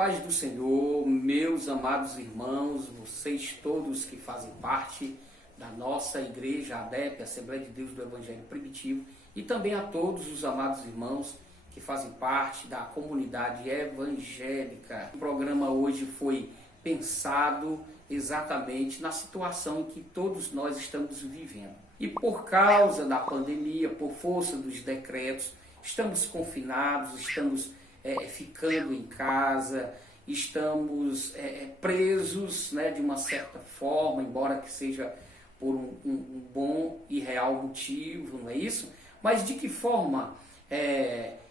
paz do Senhor, meus amados irmãos, vocês todos que fazem parte da nossa igreja ADEP, Assembleia de Deus do Evangelho Primitivo, e também a todos os amados irmãos que fazem parte da comunidade evangélica. O programa hoje foi pensado exatamente na situação em que todos nós estamos vivendo. E por causa da pandemia, por força dos decretos, estamos confinados, estamos ficando em casa, estamos presos, né, de uma certa forma, embora que seja por um bom e real motivo, não é isso? Mas de que forma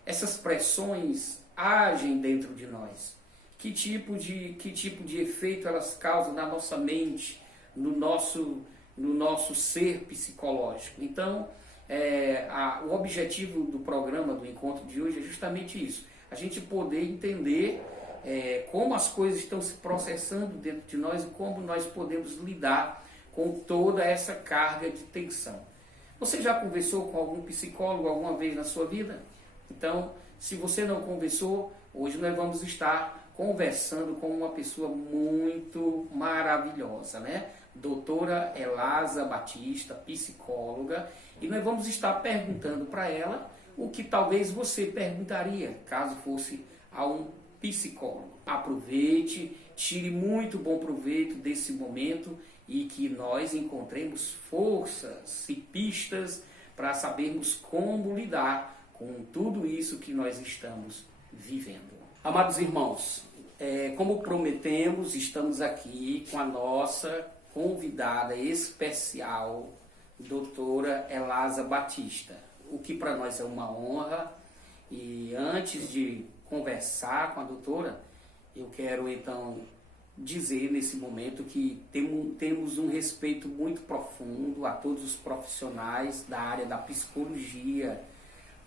essas pressões agem dentro de nós? Que tipo de efeito elas causam na nossa mente, no nosso ser psicológico? Então, o objetivo do programa, do encontro de hoje, é justamente isso. A gente poder entender como as coisas estão se processando dentro de nós e como nós podemos lidar com toda essa carga de tensão. Você já conversou com algum psicólogo alguma vez na sua vida? Então, se você não conversou, hoje nós vamos estar conversando com uma pessoa muito maravilhosa, né? Doutora Elasa Batista, psicóloga, e nós vamos estar perguntando para ela o que talvez você perguntaria caso fosse a um psicólogo. Aproveite, tire muito bom proveito desse momento e que nós encontremos forças e pistas para sabermos como lidar com tudo isso que nós estamos vivendo. Amados irmãos, como prometemos, estamos aqui com a nossa convidada especial, doutora Elasa Batista, o que para nós é uma honra. E antes de conversar com a doutora, eu quero então dizer nesse momento que temos um respeito muito profundo a todos os profissionais da área da psicologia,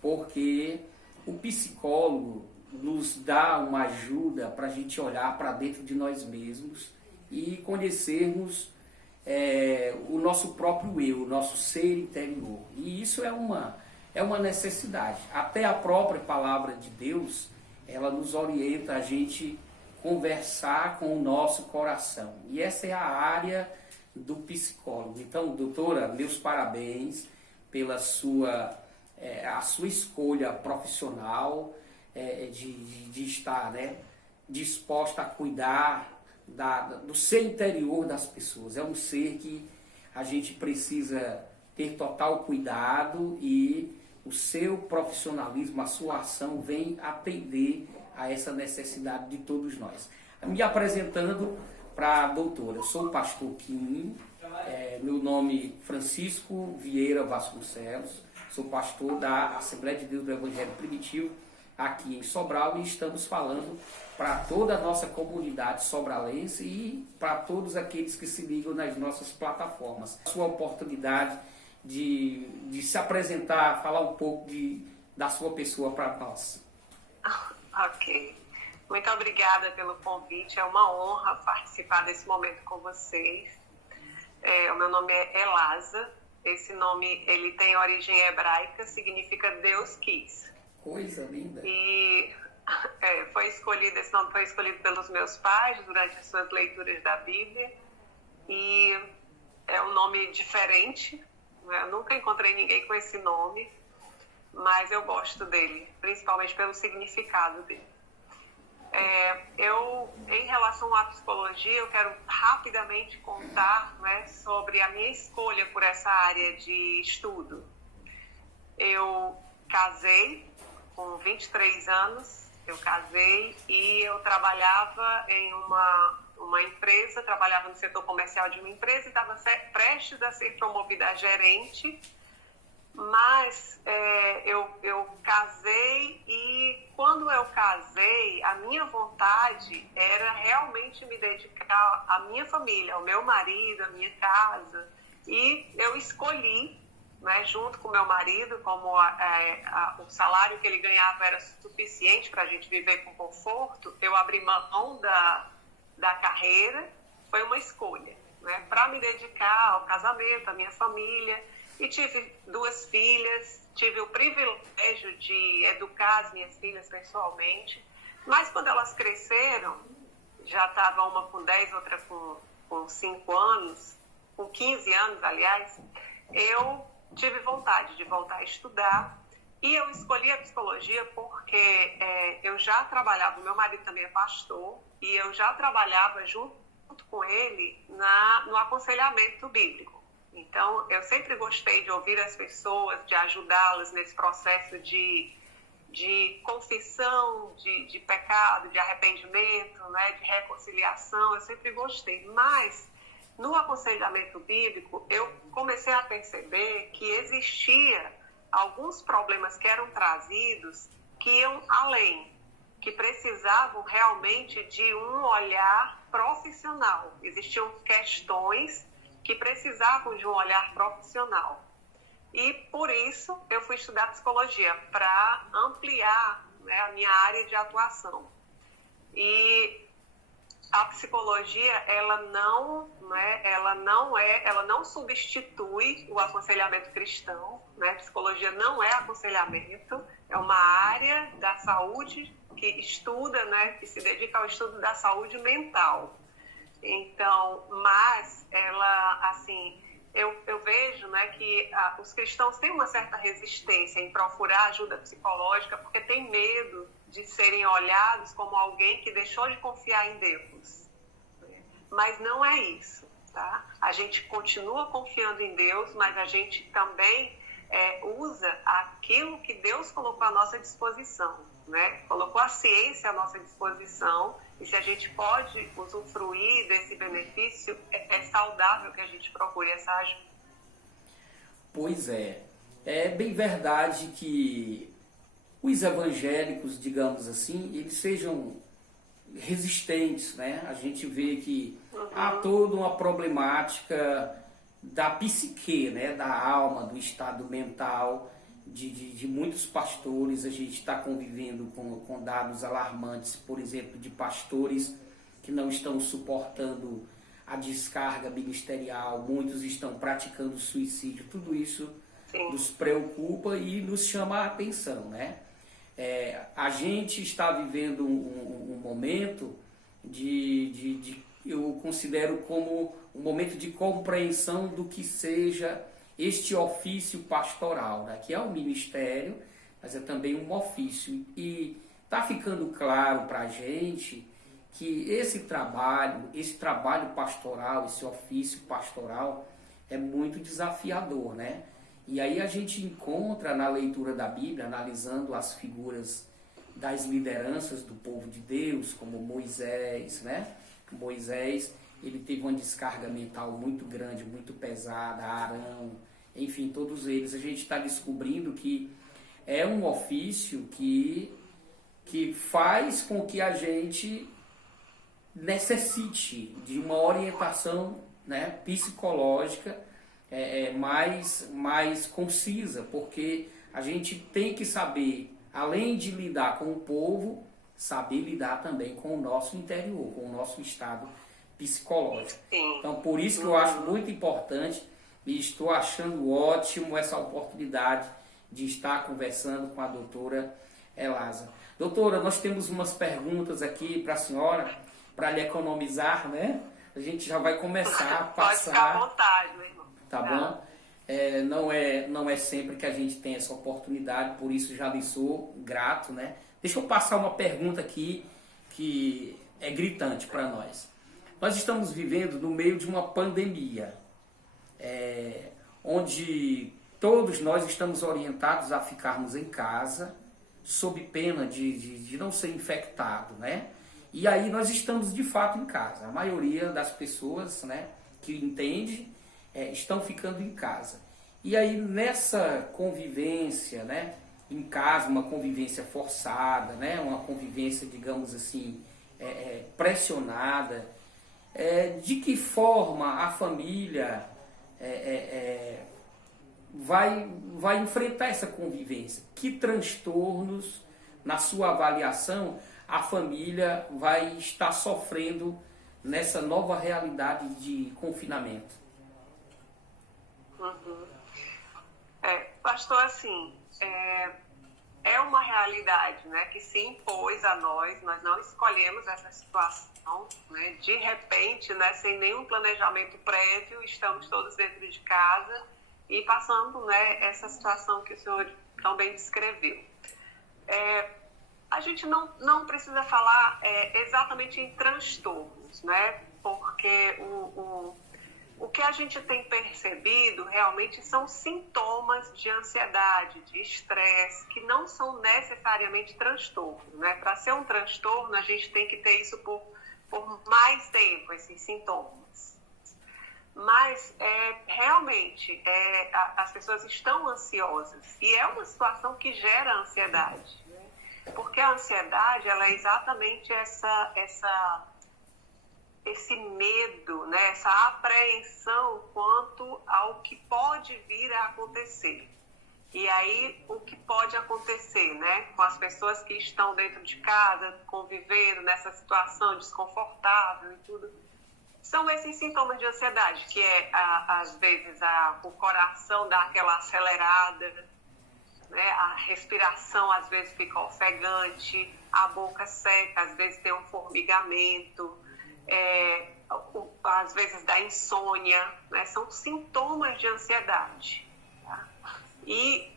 porque o psicólogo nos dá uma ajuda para a gente olhar para dentro de nós mesmos e conhecermos o nosso próprio eu, o nosso ser interior. E isso é uma necessidade. Até a própria palavra de Deus, ela nos orienta a gente conversar com o nosso coração. E essa é a área do psicólogo. Então, doutora, meus parabéns pela a sua escolha profissional de estar, né, disposta a cuidar do ser interior das pessoas. É um ser que a gente precisa ter total cuidado e o seu profissionalismo, a sua ação vem atender a essa necessidade de todos nós. Me apresentando para a doutora, eu sou o pastor Kim, meu nome é Francisco Vieira Vasconcelos, sou pastor da Assembleia de Deus do Evangelho Primitivo aqui em Sobral e estamos falando para toda a nossa comunidade sobralense e para todos aqueles que se ligam nas nossas plataformas. A sua oportunidade de se apresentar, falar um pouco da sua pessoa para nós. Ok. Muito obrigada pelo convite. É uma honra participar desse momento com vocês. O meu nome é Elasa. Esse nome ele tem origem hebraica, significa Deus quis. Coisa linda. E esse nome foi escolhido pelos meus pais durante as suas leituras da Bíblia. E é um nome diferente. Eu nunca encontrei ninguém com esse nome, mas eu gosto dele, principalmente pelo significado dele. Em relação à psicologia, eu quero rapidamente contar, né, sobre a minha escolha por essa área de estudo. Eu casei com 23 anos, e eu trabalhava em uma empresa, trabalhava no setor comercial de uma empresa e estava prestes a ser promovida a gerente, mas eu casei e quando eu casei, a minha vontade era realmente me dedicar à minha família, ao meu marido, à minha casa, e eu escolhi, né, junto com meu marido, como o salário que ele ganhava era suficiente para a gente viver com conforto, eu abri mão da carreira, foi uma escolha, né, para me dedicar ao casamento, à minha família, e tive 2 filhas, tive o privilégio de educar as minhas filhas pessoalmente, Mas quando elas cresceram, já estava uma com 10, outra com 5 anos, com 15 anos, aliás, eu tive vontade de voltar a estudar. E eu escolhi a psicologia porque eu já trabalhava, meu marido também é pastor, e eu já trabalhava junto com ele no aconselhamento bíblico. Então, eu sempre gostei de ouvir as pessoas, de ajudá-las nesse processo de confissão, de pecado, de arrependimento, né, de reconciliação. Eu sempre gostei. Mas, no aconselhamento bíblico, eu comecei a perceber que existia alguns problemas que eram trazidos que iam além, que precisavam realmente de um olhar profissional. Existiam questões que precisavam de um olhar profissional. E por isso eu fui estudar psicologia, para ampliar, né, a minha área de atuação. E a psicologia, ela não substitui o aconselhamento cristão, né? A psicologia não é aconselhamento, é uma área da saúde que estuda, né, que se dedica ao estudo da saúde mental. Então, mas ela, assim, eu vejo, né, que os cristãos têm uma certa resistência em procurar ajuda psicológica porque tem medo de serem olhados como alguém que deixou de confiar em Deus. Mas não é isso, tá? A gente continua confiando em Deus, mas a gente também usa aquilo que Deus colocou à nossa disposição, né? Colocou a ciência à nossa disposição, e se a gente pode usufruir desse benefício, é saudável que a gente procure essa ajuda. Pois é. É bem verdade que os evangélicos, digamos assim, eles sejam resistentes, né? A gente vê que há toda uma problemática da psique, né? Da alma, do estado mental de muitos pastores. A gente está convivendo com dados alarmantes, por exemplo, de pastores que não estão suportando a descarga ministerial, muitos estão praticando suicídio. Tudo isso nos preocupa e nos chama a atenção, né? A gente está vivendo um momento eu considero como um momento de compreensão do que seja este ofício pastoral, né? Que é um ministério, mas é também um ofício. E está ficando claro para a gente que esse trabalho pastoral, esse ofício pastoral é muito desafiador, né? E aí a gente encontra na leitura da Bíblia, analisando as figuras das lideranças do povo de Deus, como Moisés, né? Moisés, ele teve uma descarga mental muito grande, muito pesada, Arão, enfim, todos eles. A gente está descobrindo que é um ofício que faz com que a gente necessite de uma orientação, né, psicológica mais concisa, porque a gente tem que saber, além de lidar com o povo, saber lidar também com o nosso interior, com o nosso estado psicológico. Então, por isso que eu acho muito importante e estou achando ótimo essa oportunidade de estar conversando com a doutora Elasa. Doutora, nós temos umas perguntas aqui para a senhora, para lhe economizar, né? A gente já vai começar a passar. Pode ficar à vontade, meu irmão. Tá bom? Não é sempre que a gente tem essa oportunidade, por isso já lhe sou grato, né? Deixa eu passar uma pergunta aqui que é gritante para nós. Nós estamos vivendo no meio de uma pandemia, onde todos nós estamos orientados a ficarmos em casa, sob pena de não ser infectado, né? E aí nós estamos de fato em casa. A maioria das pessoas, né, que entende, estão ficando em casa. E aí nessa convivência, né, em casa, uma convivência forçada, né, uma convivência, digamos assim, pressionada, de que forma a família vai enfrentar essa convivência? Que transtornos, na sua avaliação, a família vai estar sofrendo nessa nova realidade de confinamento? Pastor, assim, é uma realidade, né, que se impôs a nós não escolhemos essa situação, né, de repente, né, sem nenhum planejamento prévio, estamos todos dentro de casa e passando, né, essa situação que o senhor também descreveu. A gente não precisa falar exatamente em transtornos, né, porque o que a gente tem percebido realmente são sintomas de ansiedade, de estresse, que não são necessariamente transtorno, né? Para ser um transtorno, a gente tem que ter isso por mais tempo, esses sintomas. Mas, realmente, as pessoas estão ansiosas e é uma situação que gera ansiedade, né? Porque a ansiedade, ela é exatamente esse medo, né, essa apreensão quanto ao que pode vir a acontecer. E aí, o que pode acontecer, né, com as pessoas que estão dentro de casa, convivendo nessa situação desconfortável e tudo, são esses sintomas de ansiedade, que às vezes, o coração dá aquela acelerada, né, a respiração às vezes fica ofegante, a boca seca, às vezes tem um formigamento, às vezes da insônia, né? São sintomas de ansiedade. Tá? E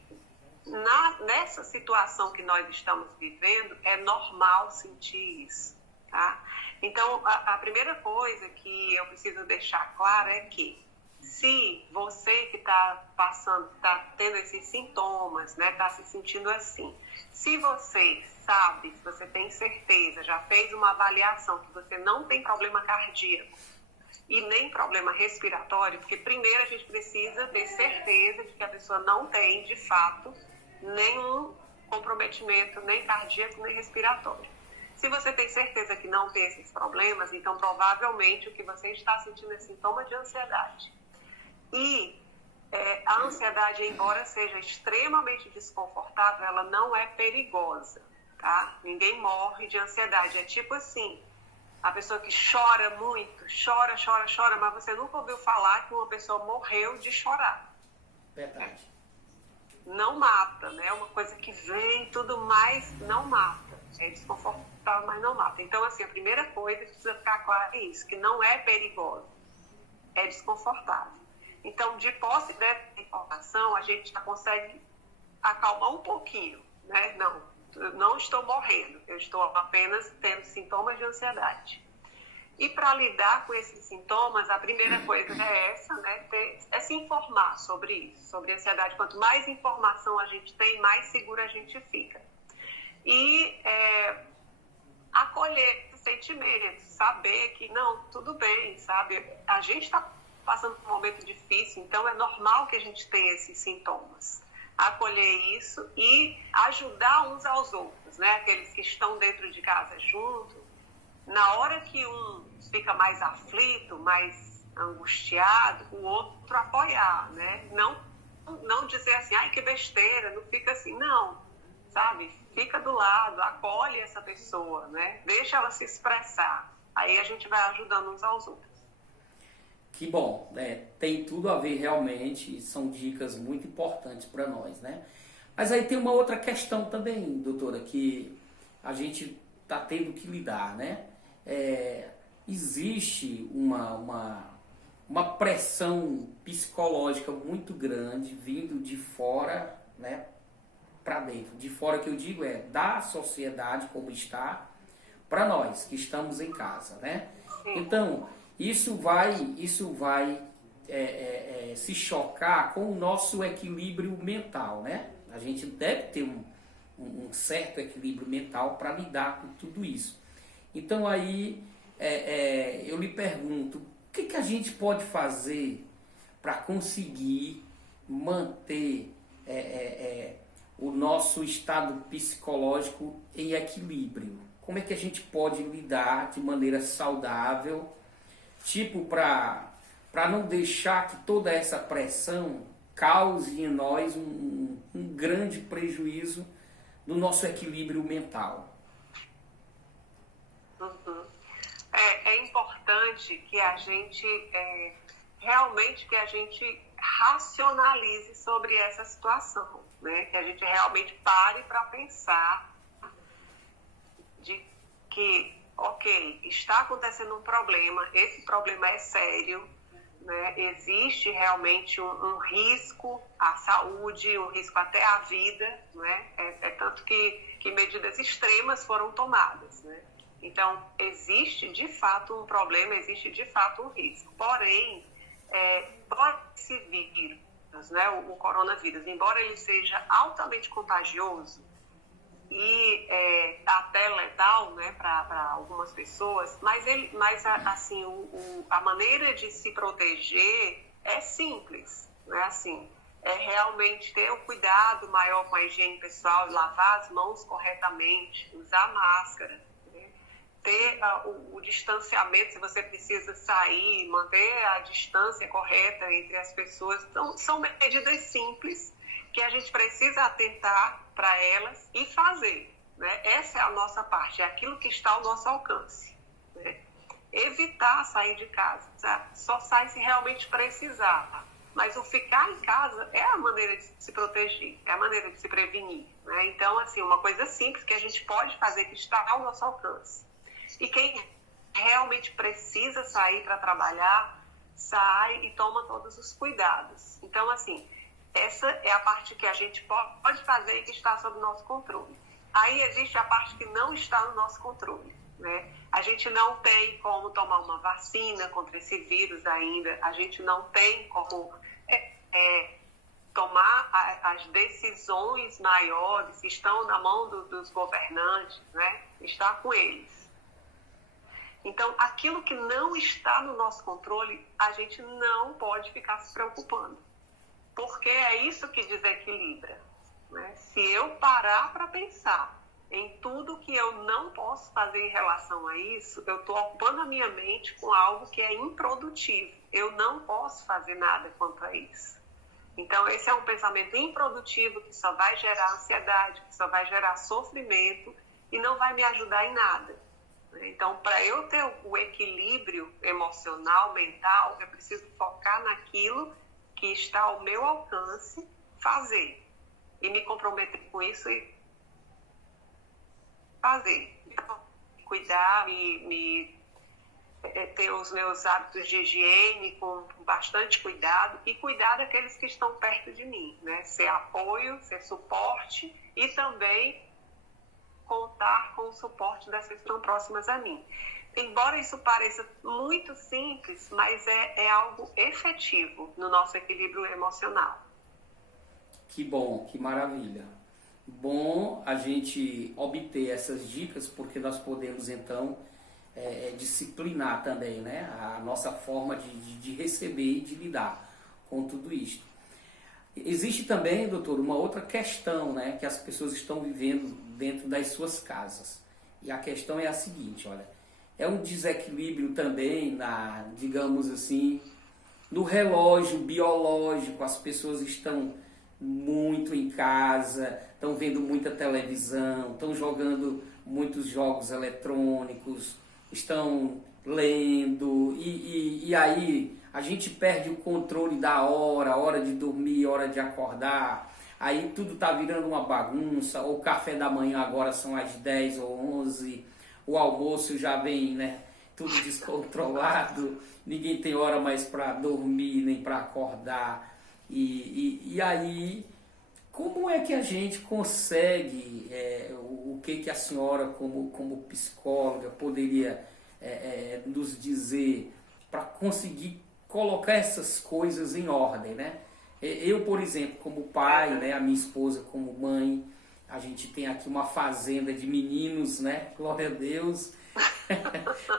nessa situação que nós estamos vivendo, é normal sentir isso. Tá? Então, a primeira coisa que eu preciso deixar claro é que se você que está tendo esses sintomas, né, está se sentindo assim, se você sabe, se você tem certeza, já fez uma avaliação que você não tem problema cardíaco e nem problema respiratório, porque primeiro a gente precisa ter certeza de que a pessoa não tem, de fato, nenhum comprometimento, nem cardíaco, nem respiratório. Se você tem certeza que não tem esses problemas, então provavelmente o que você está sentindo é sintoma de ansiedade. E a ansiedade, embora seja extremamente desconfortável, ela não é perigosa, tá? Ninguém morre de ansiedade. É tipo assim, a pessoa que chora muito, chora, mas você nunca ouviu falar que uma pessoa morreu de chorar. Verdade. Não mata, né? É uma coisa que vem tudo mais, não mata. É desconfortável, mas não mata. Então, assim, a primeira coisa que precisa ficar clara é isso, que não é perigosa, é desconfortável. Então, de posse dessa informação, a gente já consegue acalmar um pouquinho, né? Não, eu não estou morrendo, eu estou apenas tendo sintomas de ansiedade. E para lidar com esses sintomas, a primeira coisa é essa, né? É se informar sobre isso, sobre a ansiedade. Quanto mais informação a gente tem, mais seguro a gente fica. E acolher esses sentimentos, saber que, não, tudo bem, sabe? A gente está passando por um momento difícil, então é normal que a gente tenha esses sintomas. Acolher isso e ajudar uns aos outros, né? Aqueles que estão dentro de casa junto, na hora que um fica mais aflito, mais angustiado, o outro apoiar, né? Não dizer assim, ai, que besteira, não fica assim, não, sabe? Fica do lado, acolhe essa pessoa, né? Deixa ela se expressar. Aí a gente vai ajudando uns aos outros. Que bom, né? Tem tudo a ver realmente, são dicas muito importantes para nós, né? Mas aí tem uma outra questão também, doutora, que a gente está tendo que lidar, né? Existe uma pressão psicológica muito grande vindo de fora, né, para dentro. De fora que eu digo da sociedade como está, para nós que estamos em casa, né? Então, isso vai se chocar com o nosso equilíbrio mental, né? A gente deve ter um certo equilíbrio mental para lidar com tudo isso. Então aí eu lhe pergunto, o que a gente pode fazer para conseguir manter o nosso estado psicológico em equilíbrio? Como é que a gente pode lidar de maneira saudável, tipo para não deixar que toda essa pressão cause em nós um grande prejuízo no nosso equilíbrio mental? Uhum. É importante que a gente realmente racionalize sobre essa situação. né? Que a gente realmente pare para pensar de que, ok, está acontecendo um problema, esse problema é sério, né? Existe realmente um risco à saúde, um risco até à vida, né? É tanto que medidas extremas foram tomadas, né? Então, existe de fato um problema, existe de fato um risco. Porém, esse vírus, né, o coronavírus, embora ele seja altamente contagioso e até letal, né, para algumas pessoas, mas assim, a maneira de se proteger é simples, né, assim, é realmente ter um cuidado maior com a higiene pessoal, lavar as mãos corretamente, usar máscara, né, ter o distanciamento, se você precisa sair, manter a distância correta entre as pessoas. Então, são medidas simples que a gente precisa atentar para elas e fazer, né? Essa é a nossa parte, é aquilo que está ao nosso alcance, né? Evitar sair de casa, sabe? Só sai se realmente precisar. Mas o ficar em casa é a maneira de se proteger, é a maneira de se prevenir, né? Então, assim, uma coisa simples que a gente pode fazer, que está ao nosso alcance. E quem realmente precisa sair para trabalhar, sai e toma todos os cuidados. Então, assim, essa é a parte que a gente pode fazer e que está sob nosso controle. Aí existe a parte que não está no nosso controle, né? A gente não tem como tomar uma vacina contra esse vírus ainda, a gente não tem como tomar as decisões maiores que estão na mão dos governantes, né? Está com eles. Então, aquilo que não está no nosso controle, a gente não pode ficar se preocupando. Porque é isso que desequilibra, né? Se eu parar para pensar em tudo que eu não posso fazer em relação a isso, eu estou ocupando a minha mente com algo que é improdutivo. Eu não posso fazer nada quanto a isso. Então, esse é um pensamento improdutivo que só vai gerar ansiedade, que só vai gerar sofrimento e não vai me ajudar em nada. Então, para eu ter o equilíbrio emocional, mental, eu preciso focar naquilo que está ao meu alcance fazer. E me comprometer com isso e fazer. Então, cuidar, ter os meus hábitos de higiene com bastante cuidado e cuidar daqueles que estão perto de mim, né? Ser apoio, ser suporte e também contar com o suporte das pessoas que estão próximas a mim. Embora isso pareça muito simples, mas é algo efetivo no nosso equilíbrio emocional. Que bom, que maravilha. Bom a gente obter essas dicas, porque nós podemos então disciplinar também, né, a nossa forma de receber e de lidar com tudo isto. Existe também, doutor, uma outra questão, né, que as pessoas estão vivendo dentro das suas casas. E a questão é a seguinte, olha, é um desequilíbrio também digamos assim, no relógio biológico. As pessoas estão muito em casa, estão vendo muita televisão, estão jogando muitos jogos eletrônicos, estão lendo, e aí a gente perde o controle da hora de dormir, hora de acordar, aí tudo está virando uma bagunça. O café da manhã agora são às 10 ou 11, o almoço já vem, né, tudo descontrolado, ninguém tem hora mais para dormir nem para acordar, e aí como é que a gente consegue, o que a senhora como psicóloga poderia nos dizer para conseguir colocar essas coisas em ordem, né? Eu, por exemplo, como pai, né, a minha esposa como mãe, a gente tem aqui uma fazenda de meninos, né? Glória a Deus.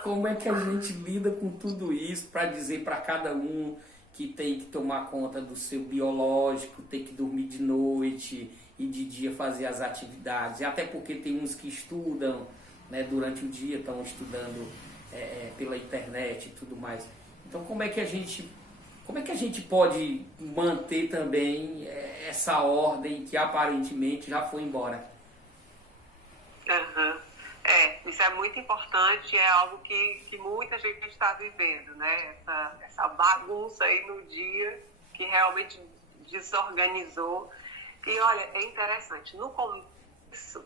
Como é que a gente lida com tudo isso para dizer para cada um que tem que tomar conta do seu biológico, tem que dormir de noite e de dia fazer as atividades, e até porque tem uns que estudam, né, durante o dia, estão estudando pela internet e tudo mais. Então como é que a gente pode manter também essa ordem que aparentemente já foi embora? Uhum. Isso é muito importante, é algo que muita gente está vivendo, né? Essa bagunça aí no dia que realmente desorganizou. E olha, é interessante, no começo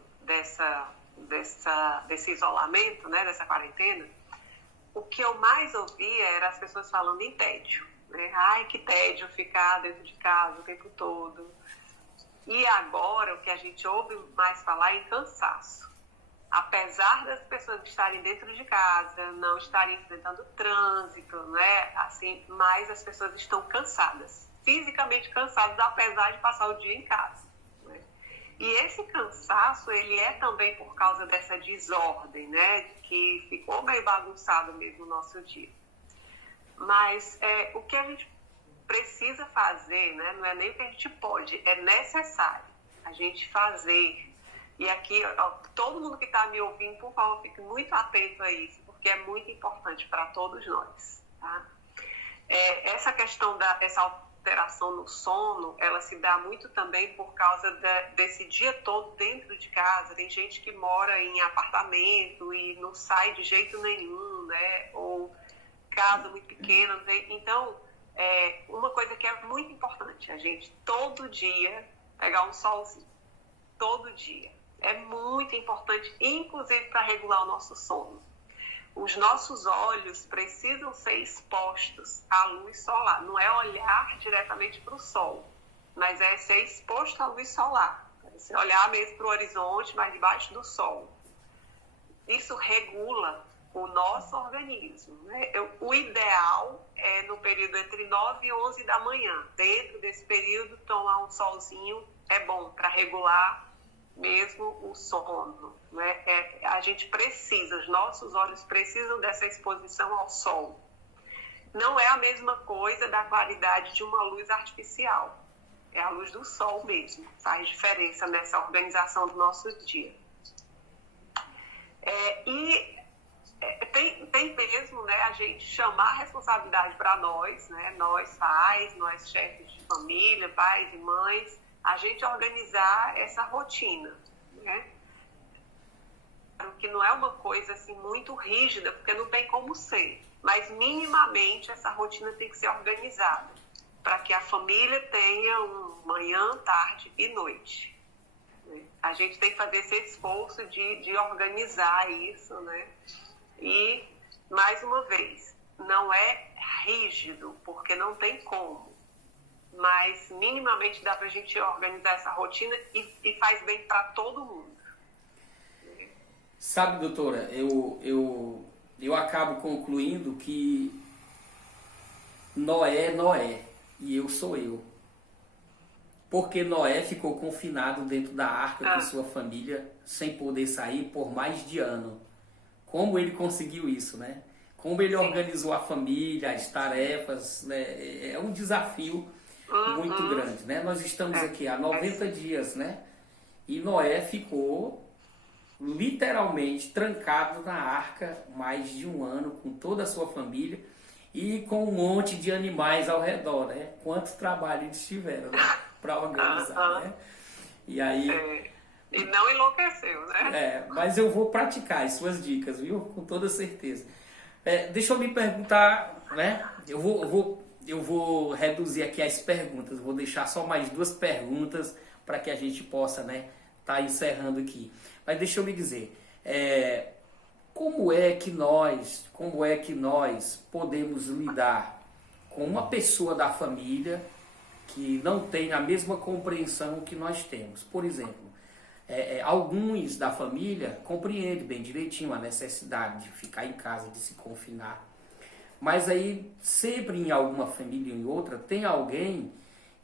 desse isolamento, né, dessa quarentena, o que eu mais ouvia era as pessoas falando em tédio, né? Ai, que tédio ficar dentro de casa o tempo todo. E agora o que a gente ouve mais falar é em cansaço. Apesar das pessoas estarem dentro de casa, não estarem enfrentando trânsito, né? Assim, mas as pessoas estão cansadas, fisicamente cansadas, apesar de passar o dia em casa, né? E esse cansaço, ele é também por causa dessa desordem, né? Que ficou meio bagunçado mesmo o nosso dia. Mas o que a gente precisa fazer, né? Não é nem o que a gente pode, é necessário a gente fazer. E aqui, ó, todo mundo que está me ouvindo, por favor, fique muito atento a isso, porque é muito importante para todos nós, tá? Essa questão dessa alteração no sono, ela se dá muito também por causa desse dia todo dentro de casa. Tem gente que mora em apartamento e não sai de jeito nenhum, né? Ou casa muito pequena. Então, uma coisa que é muito importante, a gente todo dia pegar um solzinho. Todo dia. É muito importante, inclusive para regular o nosso sono. Os nossos olhos precisam ser expostos à luz solar. Não é olhar diretamente para o sol, mas é ser exposto à luz solar. É você olhar mesmo para o horizonte, mas debaixo do sol. Isso regula o nosso organismo, né? O ideal é no período entre 9 e 11 da manhã. Dentro desse período, tomar um solzinho é bom para regular mesmo o sono, né? A gente precisa, os nossos olhos precisam dessa exposição ao sol. Não é a mesma coisa da qualidade de uma luz artificial. É a luz do sol mesmo, faz diferença nessa organização do nosso dia. Tem mesmo, né, a gente chamar a responsabilidade para nós, né, nós pais, nós chefes de família, pais e mães, a gente organizar essa rotina, né? Que não é uma coisa assim muito rígida, porque não tem como ser, mas minimamente essa rotina tem que ser organizada para que a família tenha manhã, tarde e noite, né? A gente tem que fazer esse esforço de organizar isso, né? E, mais uma vez, não é rígido, porque não tem como. Mas minimamente dá para a gente organizar essa rotina e faz bem para todo mundo. Sabe, doutora, eu acabo concluindo que Noé é Noé e eu sou eu. Porque Noé ficou confinado dentro da arca com sua família, sem poder sair por mais de ano. Como ele conseguiu isso, né? Como ele organizou a família, as tarefas, né? É um desafio muito grande, né? Nós estamos aqui há 90 dias, né? E Noé ficou literalmente trancado na arca mais de um ano com toda a sua família e com um monte de animais ao redor, né? Quanto trabalho eles tiveram, né? Para organizar, né? E aí... E não enlouqueceu, né? Mas eu vou praticar as suas dicas, viu? Com toda certeza. Deixa eu me perguntar, né? Eu vou reduzir aqui as perguntas, vou deixar só mais 2 perguntas para que a gente possa, né, tá encerrando aqui. Mas deixa eu me dizer, como é que nós podemos lidar com uma pessoa da família que não tem a mesma compreensão que nós temos? Por exemplo, alguns da família compreendem bem direitinho a necessidade de ficar em casa, de se confinar. Mas aí, sempre em alguma família ou em outra, tem alguém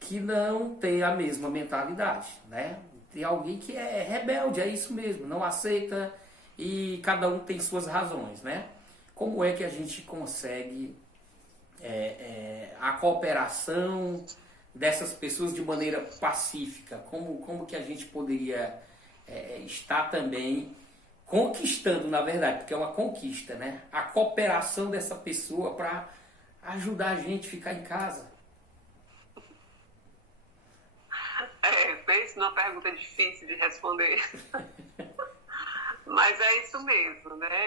que não tem a mesma mentalidade, né? Tem alguém que é rebelde, é isso mesmo, não aceita e cada um tem suas razões, né? Como é que a gente consegue a cooperação dessas pessoas de maneira pacífica? Como que a gente poderia estar também conquistando, na verdade, porque é uma conquista, né? A cooperação dessa pessoa para ajudar a gente a ficar em casa. Pense numa pergunta difícil de responder. Mas é isso mesmo, né?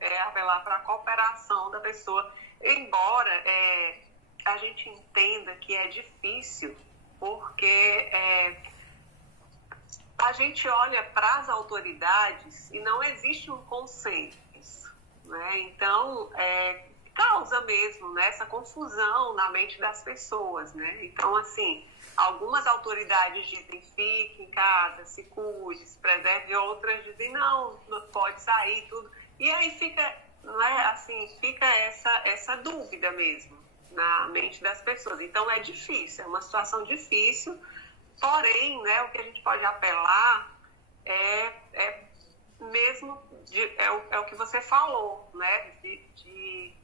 É apelar para a cooperação da pessoa. Embora a gente entenda que é difícil, porque gente olha para as autoridades e não existe um consenso, né? Então, causa mesmo, né, essa confusão na mente das pessoas, né? Então, assim, algumas autoridades dizem fique em casa, se cuide, se preserve, outras dizem não pode sair, tudo. E aí fica, não é, assim, fica essa dúvida mesmo na mente das pessoas. Então é difícil, é uma situação difícil, porém, né, o que a gente pode apelar é mesmo, é o que você falou, né, de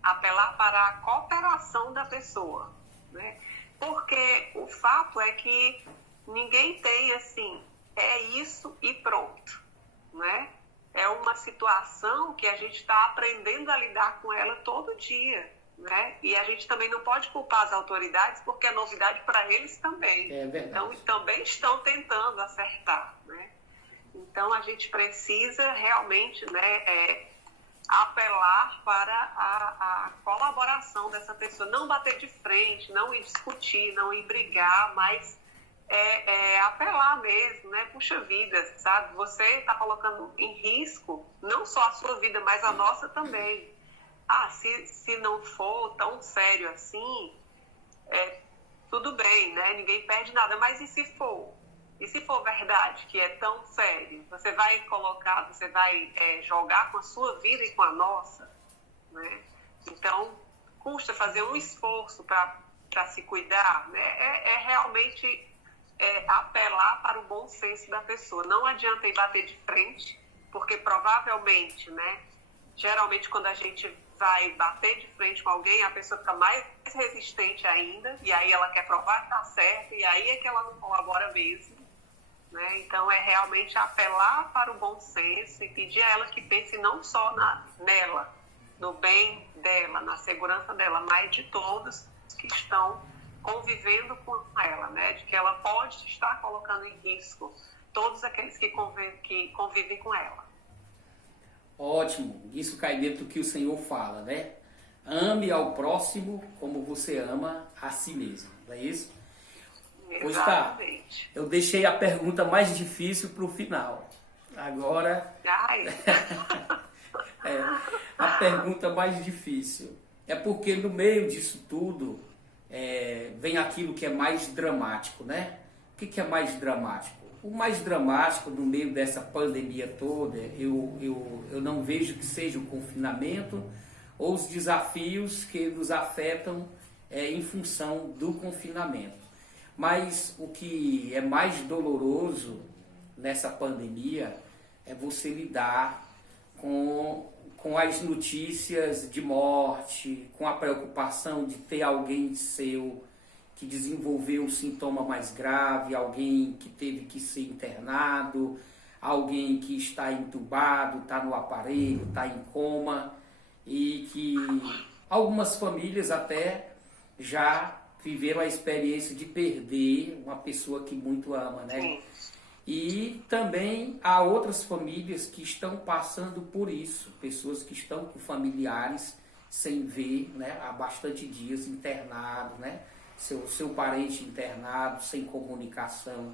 apelar para a cooperação da pessoa, né? Porque o fato é que ninguém tem assim, é isso e pronto, né? É uma situação que a gente está aprendendo a lidar com ela todo dia, né? E a gente também não pode culpar as autoridades porque é novidade para eles também. É verdade. Então, também estão tentando acertar, né? Então, a gente precisa realmente, né, apelar para a colaboração dessa pessoa, não bater de frente, não ir discutir, não ir brigar, mas apelar mesmo, né? Puxa vida, sabe? Você está colocando em risco não só a sua vida, mas a nossa também. Se não for tão sério assim, tudo bem, né? Ninguém perde nada, mas e se for? E se for verdade que é tão sério, você vai jogar com a sua vida e com a nossa, né? Então, custa fazer um esforço para se cuidar, né? Realmente apelar para o bom senso da pessoa. Não adianta ir bater de frente, porque provavelmente, né? Geralmente quando a gente vai bater de frente com alguém, a pessoa fica mais resistente ainda, e aí ela quer provar que está certo, e aí é que ela não colabora mesmo. Né? Então, é realmente apelar para o bom senso e pedir a ela que pense não só nela, no bem dela, na segurança dela, mas de todos que estão convivendo com ela, né? De que ela pode estar colocando em risco todos aqueles que convivem com ela. Ótimo, isso cai dentro do que o Senhor fala, né? Ame ao próximo como você ama a si mesmo, não é isso? Pois tá, eu deixei a pergunta mais difícil para o final. Agora, a pergunta mais difícil. É porque no meio disso tudo, vem aquilo que é mais dramático, né? O que é mais dramático? O mais dramático no meio dessa pandemia toda, eu não vejo que seja o confinamento ou os desafios que nos afetam em função do confinamento. Mas o que é mais doloroso nessa pandemia é você lidar com as notícias de morte, com a preocupação de ter alguém seu que desenvolveu um sintoma mais grave, alguém que teve que ser internado, alguém que está entubado, está no aparelho, está em coma, e que algumas famílias até já viveram a experiência de perder uma pessoa que muito ama, né? Sim. E também há outras famílias que estão passando por isso, pessoas que estão com familiares sem ver, né? Há bastante dias internados, né? Seu parente internado, sem comunicação.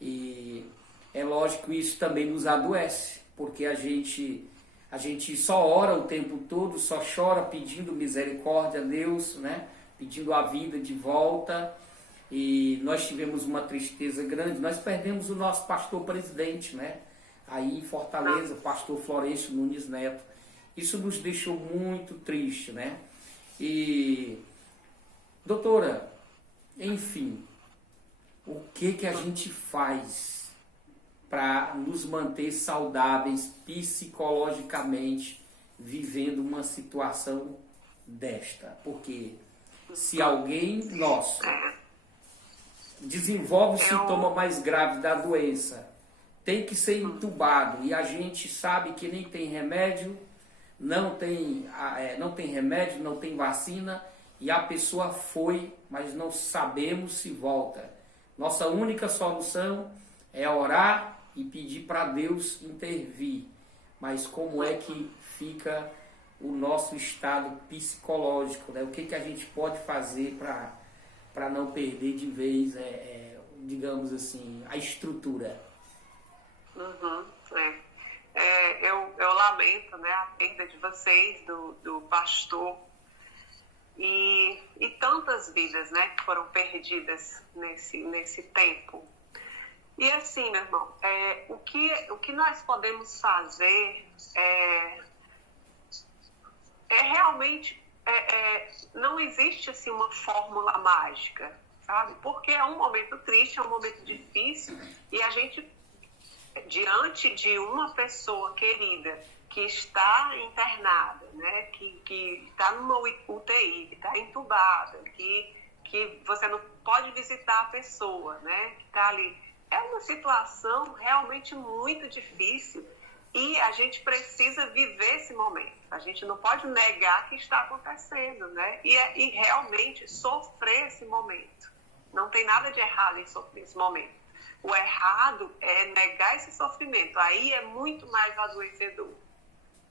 E é lógico que isso também nos adoece, porque a gente só ora o tempo todo, só chora pedindo misericórdia a Deus, né? Pedindo a vida de volta, e nós tivemos uma tristeza grande. Nós perdemos o nosso pastor presidente, né? Aí em Fortaleza, o pastor Florencio Nunes Neto. Isso nos deixou muito triste, né? E, doutora, enfim, o que a gente faz para nos manter saudáveis psicologicamente vivendo uma situação desta? Porque se alguém nosso desenvolve o sintoma mais grave da doença, tem que ser entubado, e a gente sabe que nem tem remédio, não tem remédio, não tem vacina, e a pessoa foi, mas não sabemos se volta. Nossa única solução é orar e pedir para Deus intervir. Mas como é que fica o nosso estado psicológico, né? O que a gente pode fazer para não perder de vez, digamos assim, a estrutura? Uhum, é. Eu lamento, né, a perda de vocês, do pastor, e tantas vidas, né, que foram perdidas nesse tempo. E assim, meu irmão, o que nós podemos fazer realmente, não existe assim uma fórmula mágica, sabe? Porque é um momento triste, é um momento difícil, e a gente, diante de uma pessoa querida que está internada, né, que está numa UTI, que está entubada, que você não pode visitar a pessoa, né, que está ali. É uma situação realmente muito difícil e a gente precisa viver esse momento. A gente não pode negar que está acontecendo, né, e realmente sofrer esse momento. Não tem nada de errado em sofrer esse momento. O errado é negar esse sofrimento. Aí é muito mais adoecedor,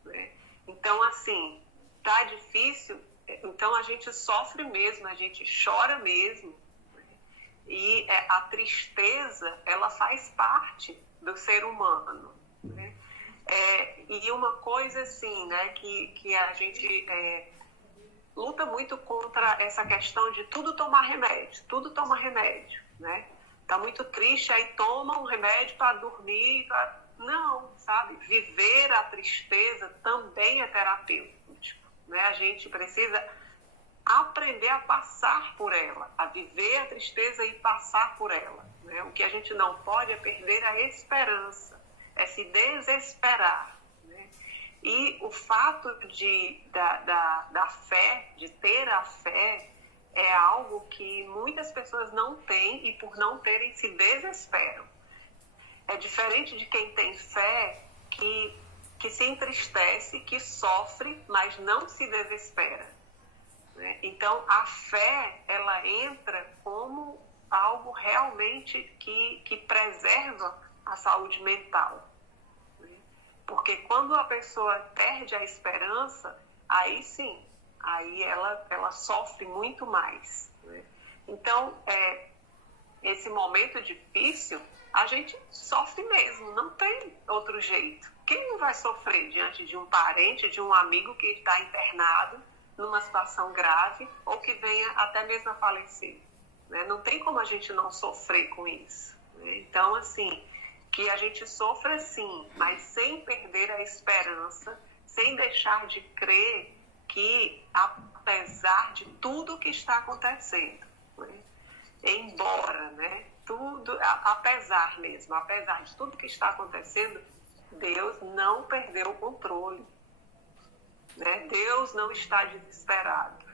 né? Então, assim, tá difícil, então a gente sofre mesmo, a gente chora mesmo. Né? E a tristeza, ela faz parte do ser humano, né? E uma coisa, assim, né, que a gente luta muito contra essa questão de tudo tomar remédio, né? Tá muito triste, aí toma um remédio para dormir. Não, sabe? Viver a tristeza também é terapêutico, né? A gente precisa aprender a passar por ela, a viver a tristeza e passar por ela, né? O que a gente não pode é perder a esperança, é se desesperar, né? E o fato da fé, de ter a fé, é algo que muitas pessoas não têm e por não terem se desesperam. É diferente de quem tem fé que se entristece, que sofre, mas não se desespera, né? Então a fé, ela entra como algo realmente que preserva a saúde mental, né? Porque quando a pessoa perde a esperança, aí sim, aí ela sofre muito mais, né? Então, esse momento difícil, a gente sofre mesmo, não tem outro jeito. Quem não vai sofrer diante de um parente, de um amigo que está internado numa situação grave ou que venha até mesmo a falecer, né? Não tem como a gente não sofrer com isso, né? Então, assim, que a gente sofra sim, mas sem perder a esperança, sem deixar de crer que, apesar de tudo que está acontecendo, né, embora, né, tudo, apesar de tudo que está acontecendo, Deus não perdeu o controle, né? Deus não está desesperado.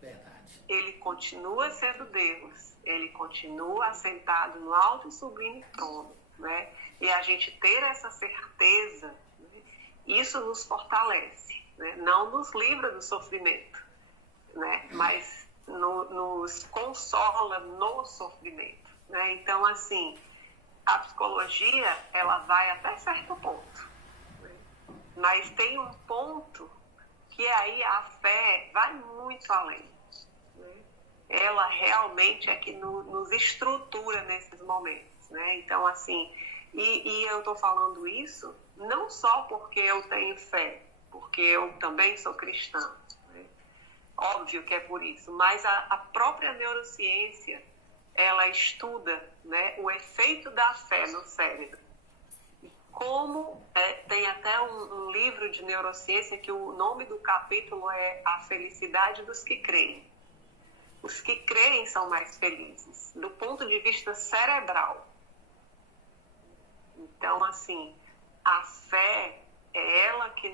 Verdade. Ele continua sendo Deus, ele continua assentado no alto e sublime trono, né? E a gente ter essa certeza, né, isso nos fortalece, né? Não nos livra do sofrimento, né? Mas nos consola no sofrimento, né? Então, assim, a psicologia, ela vai até certo ponto, né? Mas tem um ponto que aí a fé vai muito além, né? Ela realmente é que nos estrutura nesses momentos, né? Então, assim, e eu estou falando isso não só porque eu tenho fé, porque eu também sou cristã, né? Óbvio que é por isso, mas a própria neurociência, ela estuda, né, o efeito da fé no cérebro. Como tem até um livro de neurociência que o nome do capítulo é A Felicidade dos que Creem. Os que creem são mais felizes, do ponto de vista cerebral. Então, assim, a fé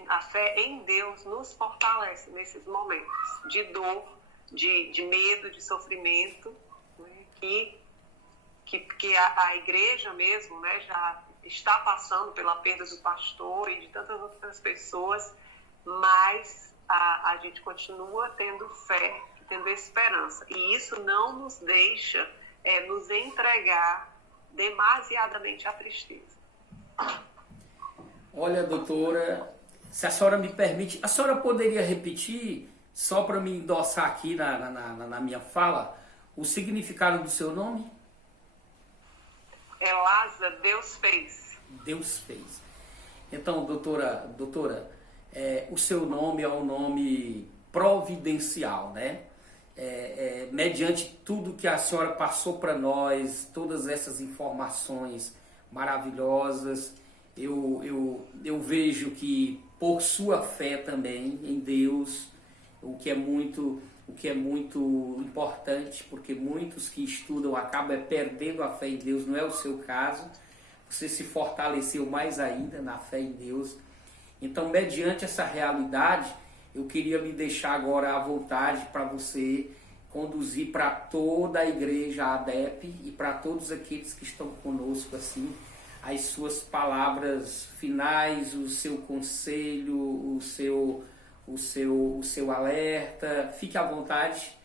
a fé em Deus nos fortalece nesses momentos de dor, de medo, de sofrimento, né, que a igreja mesmo, né, já está passando pela perda do pastor e de tantas outras pessoas, mas a gente continua tendo fé, tendo esperança. E isso não nos deixa nos entregar demasiadamente à tristeza. Olha, doutora, se a senhora me permite, a senhora poderia repetir, só para me endossar aqui na minha fala, o significado do seu nome? Elasa, Deus fez. Deus fez. Então, doutora, o seu nome é um nome providencial, né? Mediante tudo que a senhora passou para nós, todas essas informações maravilhosas, eu vejo que por sua fé também em Deus, o que é muito importante, porque muitos que estudam acabam perdendo a fé em Deus, não é o seu caso. Você se fortaleceu mais ainda na fé em Deus. Então, mediante essa realidade, eu queria lhe deixar agora à vontade para você conduzir para toda a igreja ADEP e para todos aqueles que estão conosco assim, as suas palavras finais, o seu conselho, o seu alerta. Fique à vontade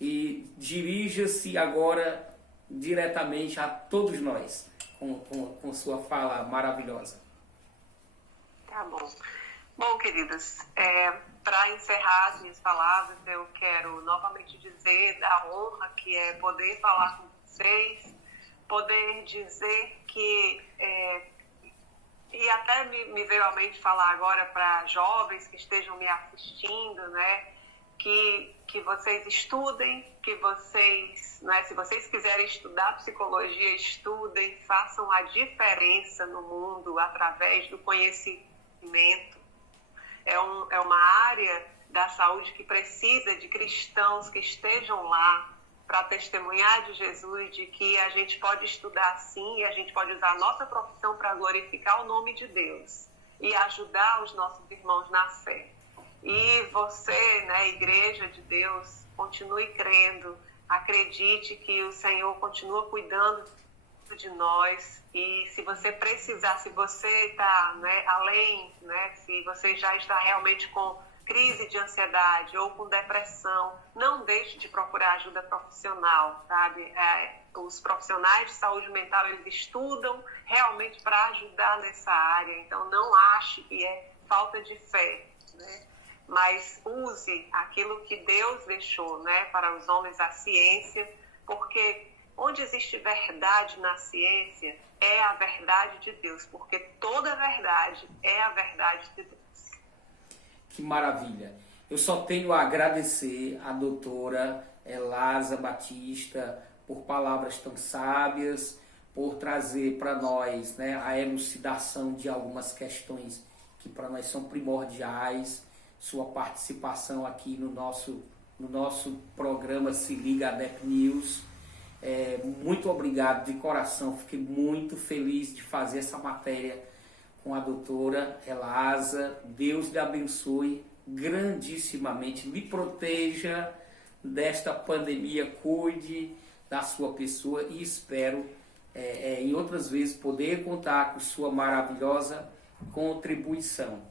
e dirija-se agora diretamente a todos nós com sua fala maravilhosa. Tá bom. Bom, queridas, para encerrar as minhas palavras, eu quero novamente dizer da honra que é poder falar com vocês, poder dizer que, e até me veio à mente falar agora para jovens que estejam me assistindo, né, que vocês estudem, que vocês, né, se vocês quiserem estudar psicologia, estudem, façam a diferença no mundo através do conhecimento. É uma área da saúde que precisa de cristãos que estejam lá para testemunhar de Jesus, de que a gente pode estudar sim e a gente pode usar a nossa profissão para glorificar o nome de Deus e ajudar os nossos irmãos na fé. E você, né, Igreja de Deus, continue crendo, acredite que o Senhor continua cuidando de nós. E se você precisar, se você está, né, além, né, se você já está realmente com crise de ansiedade ou com depressão, não deixe de procurar ajuda profissional, sabe? Os profissionais de saúde mental, eles estudam realmente para ajudar nessa área, então não ache que é falta de fé, né? Mas use aquilo que Deus deixou, né, para os homens, a ciência, porque onde existe verdade na ciência, é a verdade de Deus, porque toda verdade é a verdade de Deus. Que maravilha! Eu só tenho a agradecer à doutora Elasa Batista por palavras tão sábias, por trazer para nós, né, a elucidação de algumas questões que para nós são primordiais. Sua participação aqui no nosso programa Se Liga ADEP News. Muito obrigado de coração, fiquei muito feliz de fazer essa matéria com a doutora Elasa. Deus lhe abençoe grandissimamente, lhe proteja desta pandemia, cuide da sua pessoa e espero em outras vezes poder contar com sua maravilhosa contribuição.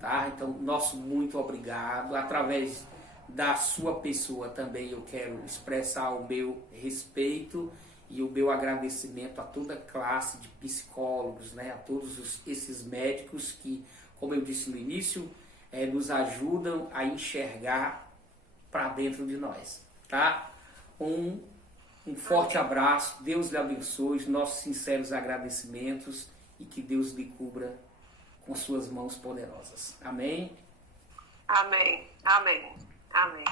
Tá? Então, nosso muito obrigado. Através da sua pessoa também eu quero expressar o meu respeito e o meu agradecimento a toda a classe de psicólogos, né? A todos esses médicos que, como eu disse no início, nos ajudam a enxergar para dentro de nós. Tá? Um forte abraço, Deus lhe abençoe, nossos sinceros agradecimentos e que Deus lhe cubra com suas mãos poderosas. Amém? Amém, amém, amém.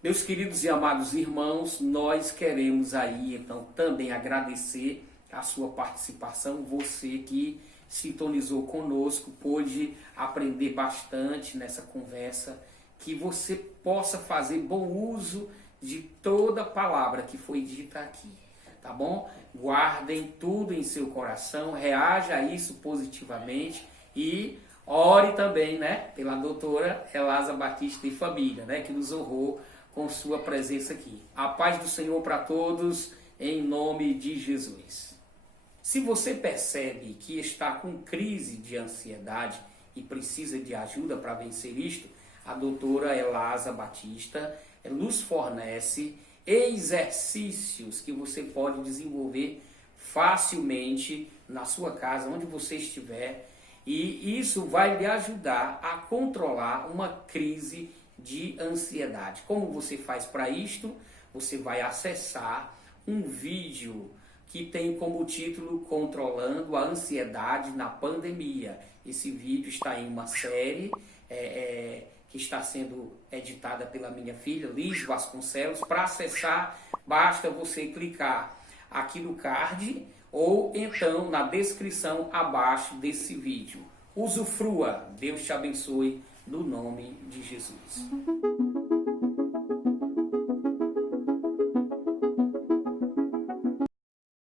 Meus queridos e amados irmãos, nós queremos aí, então, também agradecer a sua participação, você que sintonizou conosco, pôde aprender bastante nessa conversa, que você possa fazer bom uso de toda a palavra que foi dita aqui, tá bom? Guardem tudo em seu coração, reaja a isso positivamente e ore também, né, pela doutora Elasa Batista e família, né, que nos honrou com sua presença aqui. A paz do Senhor para todos, em nome de Jesus. Se você percebe que está com crise de ansiedade e precisa de ajuda para vencer isto, a doutora Elasa Batista nos fornece exercícios que você pode desenvolver facilmente na sua casa, onde você estiver, e isso vai lhe ajudar a controlar uma crise de ansiedade. Como você faz para isto? Você vai acessar um vídeo que tem como título Controlando a Ansiedade na Pandemia. Esse vídeo está em uma série que está sendo editada pela minha filha, Liz Vasconcelos. Para acessar, basta você clicar aqui no card ou então na descrição abaixo desse vídeo. Usufrua, Deus te abençoe, no nome de Jesus.